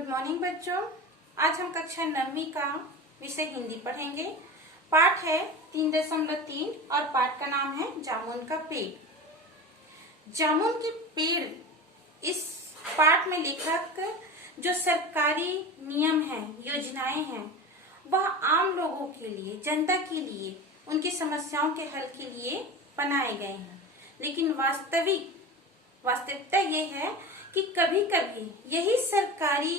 Good morning बच्चों। आज हम कक्षा 9वीं का विषय हिंदी पढ़ेंगे। पाठ है 3.3 और पाठ का नाम है जामुन का पेड़। जामुन के पेड़, इस पाठ में लेखक जो सरकारी नियम हैं, योजनाएं हैं, वह आम लोगों के लिए, जनता के लिए, उनकी समस्याओं के हल के लिए बनाए गए हैं। लेकिन वास्तविकता ये है कि कभी कभी यही सरकारी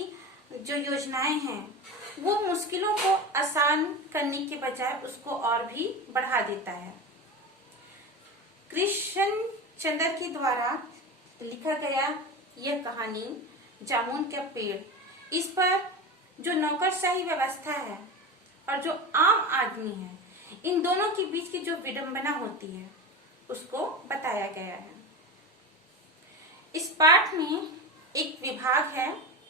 जो योजनाएं हैं वो मुश्किलों को आसान करने के बजाय उसको और भी बढ़ा देता है। कृष्ण चंद्र के द्वारा लिखा गया यह कहानी जामुन का पेड़, इस पर जो नौकरशाही व्यवस्था है और जो आम आदमी है, इन दोनों के बीच की जो विडंबना होती है उसको बताया गया है। इस पाठ में एक विभाग है,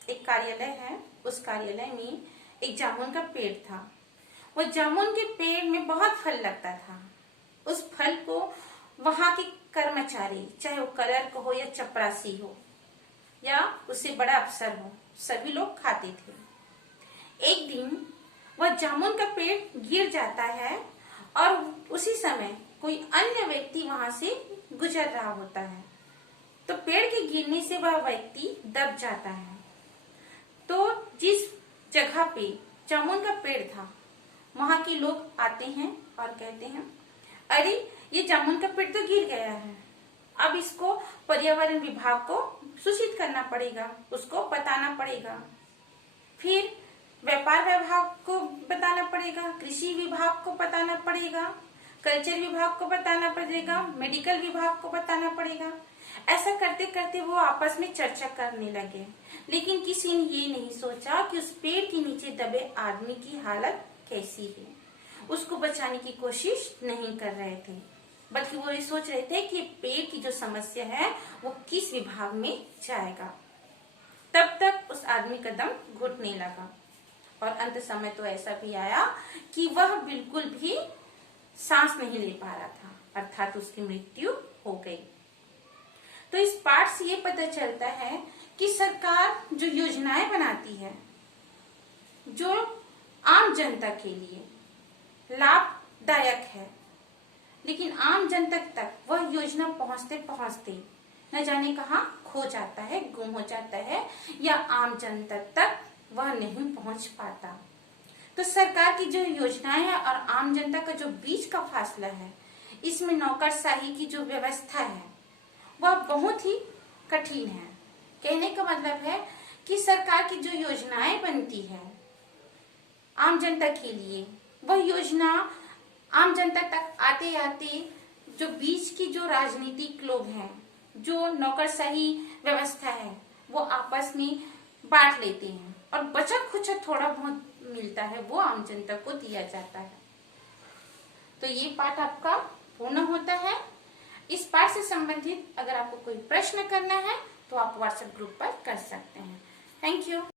एक कार्यालय है। उस कार्यालय में एक जामुन का पेड़ था। वो जामुन के पेड़ में बहुत फल लगता था। उस फल को वहां के कर्मचारी, चाहे वो क्लर्क हो या चपरासी हो या उससे बड़ा अफसर हो, सभी लोग खाते थे। एक दिन वह जामुन का पेड़ गिर जाता है और उसी समय कोई अन्य व्यक्ति वहां से गुजर रहा होता है, तो पेड़ के गिरने से वह व्यक्ति दब जाता है। तो जिस जगह पे जामुन का पेड़ था, वहां के लोग आते हैं और कहते हैं, अरे ये जामुन का पेड़ तो गिर गया है, अब इसको पर्यावरण विभाग को सूचित करना पड़ेगा, उसको बताना पड़ेगा। फिर व्यापार विभाग को बताना पड़ेगा, कृषि विभाग को बताना पड़ेगा, कल्चर विभाग को बताना पड़ेगा, मेडिकल विभाग को बताना पड़ेगा। ऐसा करते करते वो आपस में चर्चा करने लगे। लेकिन किसी ने ये नहीं सोचा कि उस पेड़ के नीचे दबे आदमी की हालत कैसी है। उसको बचाने की कोशिश नहीं कर रहे थे, बल्कि वो ये सोच रहे थे कि पेड़ की जो समस्या है वो किस विभाग में जाएगा। तब तक उस आदमी का दम घुटने लगा और अंत समय तो ऐसा भी आया कि वह बिल्कुल भी सांस नहीं ले पा रहा था, अर्थात उसकी मृत्यु हो गई। तो इस पाठ से ये पता चलता है कि सरकार जो योजनाएं बनाती है, जो आम जनता के लिए लाभदायक है, लेकिन आम जनता तक वह योजना पहुंचते पहुंचते न जाने कहां खो जाता है, गुम हो जाता है, या आम जनता तक वह नहीं पहुंच पाता। तो सरकार की जो योजनाएं है और आम जनता का जो बीच का फासला है, इसमें नौकरशाही की जो व्यवस्था है वह बहुत ही कठिन है। कहने का मतलब है कि सरकार की जो योजनाएं बनती है आम जनता के लिए, वह योजना आम जनता तक आते आते जो बीच की जो राजनीतिक लोग हैं, जो नौकरशाही व्यवस्था है, वो आपस में बांट लेते हैं और बचत खुचत थोड़ा बहुत मिलता है वो आम जनता को दिया जाता है। तो ये पाठ आपका पूर्ण होता है। इस पाठ से संबंधित अगर आपको कोई प्रश्न करना है तो आप व्हाट्सएप ग्रुप पर कर सकते हैं। Thank you.